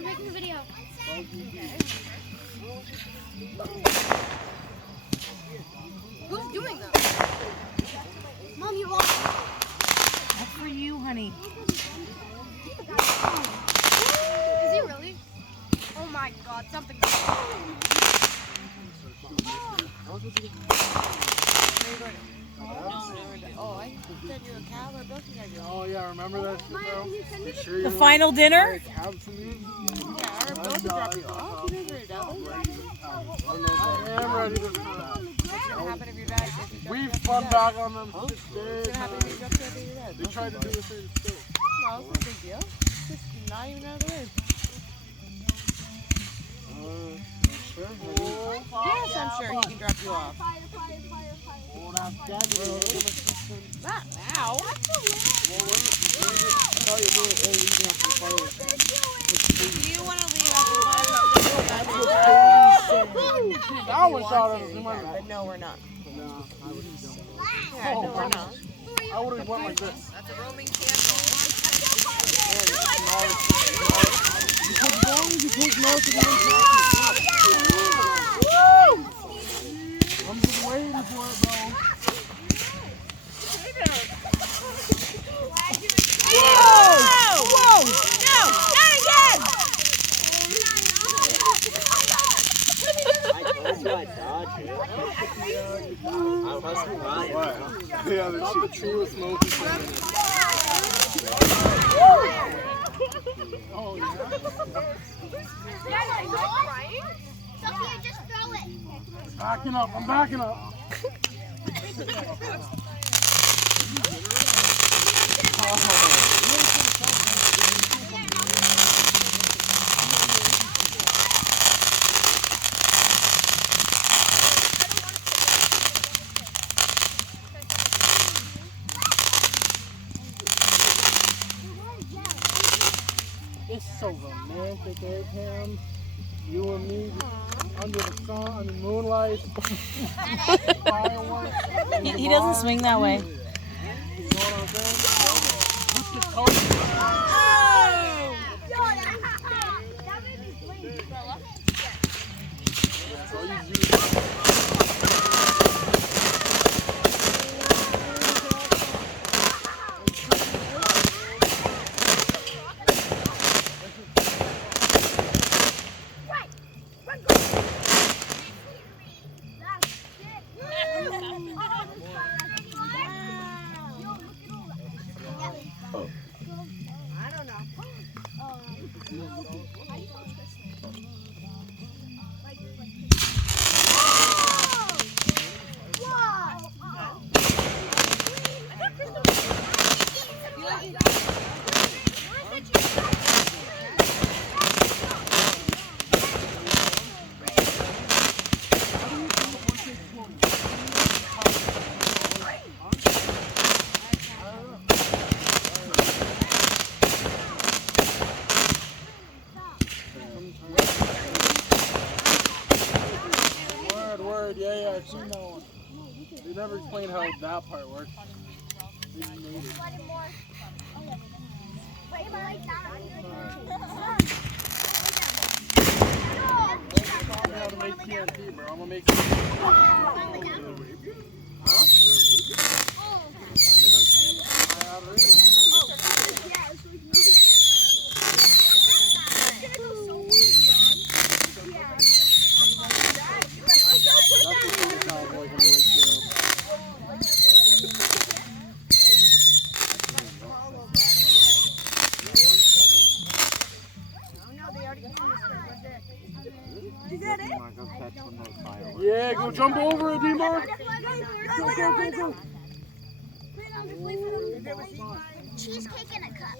Mom's making a video. Who's doing that? Mom, you're wrong. That's for you, honey. Is he really? Oh my God, something. Oh, I said you're a cow or both of you. Oh yeah, remember that shit though? You sure you The want final dinner? to have some news? Yeah, or both drop you off. You know you're a devil. I am ready to try. What's gonna happen if your dad if you We've spun back on them 6 What's days. gonna happen if you drop you off at your dad? They tried to do the same still. No, it's no big deal. It's just not even out of the way. Sure. Yes, I'm sure he can drop you off. Oh, that's dead. Not now. Do you want to leave after 5? That one shot at us. But no, we're not. No, I would have done. Yeah, no, we're not. I would have went like this. That's a Roman candle. As long as you take most of the I'm just waiting for it, bro. Whoa! Whoa! No! Not again! I told you I dodged it. I wasn't lying. What? Yeah, the tree was smoking for a minute. Oh, yeah? Sophia, just throw it. Backing up. I'm backing up. It's so romantic, Abraham. You and me under the sun, under moonlight. Fireworks. He doesn't swing that way. You know what I'm saying? With the coat. So you Word, yeah, I've seen that one. They never explained how that part worked. They just made it. Taught me how to make TNT, bro. I'm gonna make Yeah, go jump over it, D-Mark. Go. Cheesecake in a cup.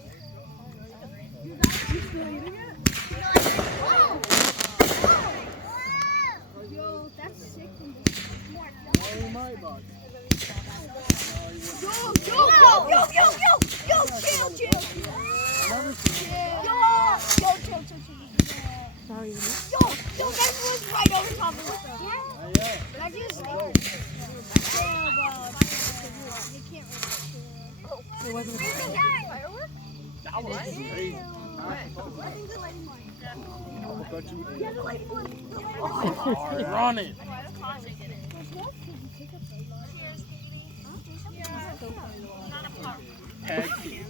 Yo, that's sick. Oh, my God. Sorry. Yo, that was right over top of us. Yeah? But I just like it. You can't really. That was crazy. Bet you run it. Tag team.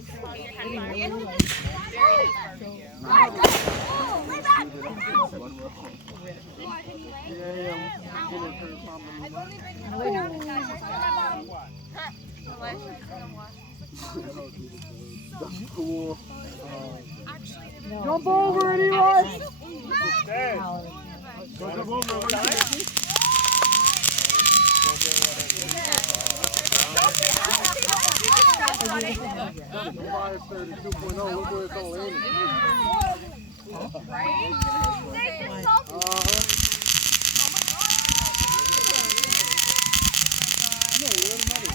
That's cool. Jump over it, Eli! Jump over it. Fire 32.0, look where it's all aiming. No, you're in money.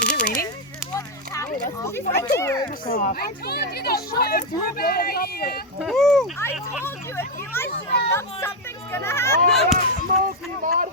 Is it raining? I told you that I told you if Eli stood up, something's gonna happen. Smoky, bud.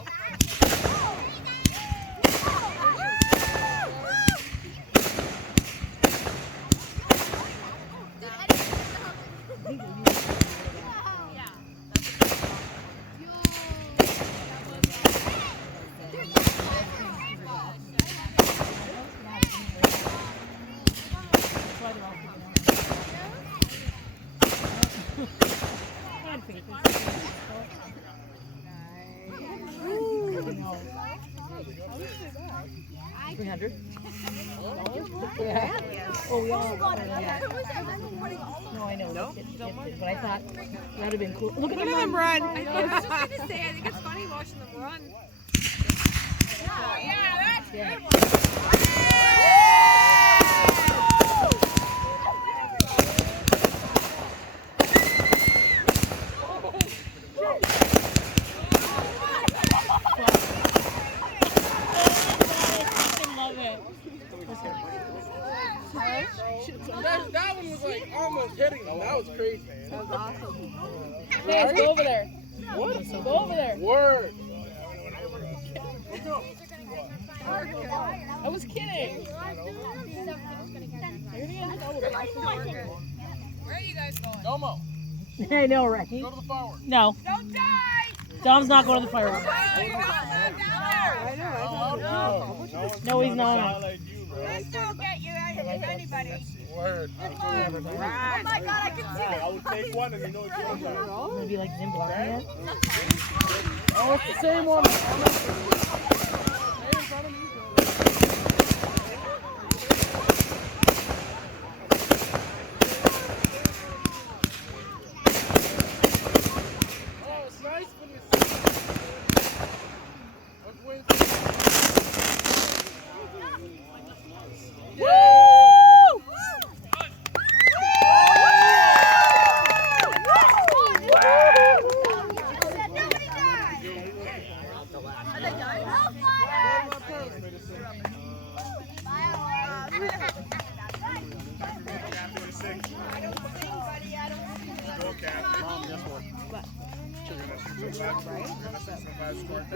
$300. Oh, we all. No, I know. No, but I thought that would have been cool. Look at them run. I was just going to say, I think it's funny watching them run. Yeah, that's Yeah. That one was like almost hitting him. That was crazy. That was awesome. Hey, let's go over there. What? Go over there. Word. I was kidding. Where are you guys going? Domo, I know, right? go to the fireworks. No. Don't die! Dom's not going to the fireworks. I know. No, he's not. We'll still get you if anybody. Word. Oh my god, I can see this. I would take one and you know it's your turn. Maybe like Zim blocking it. Oh, it's the same one.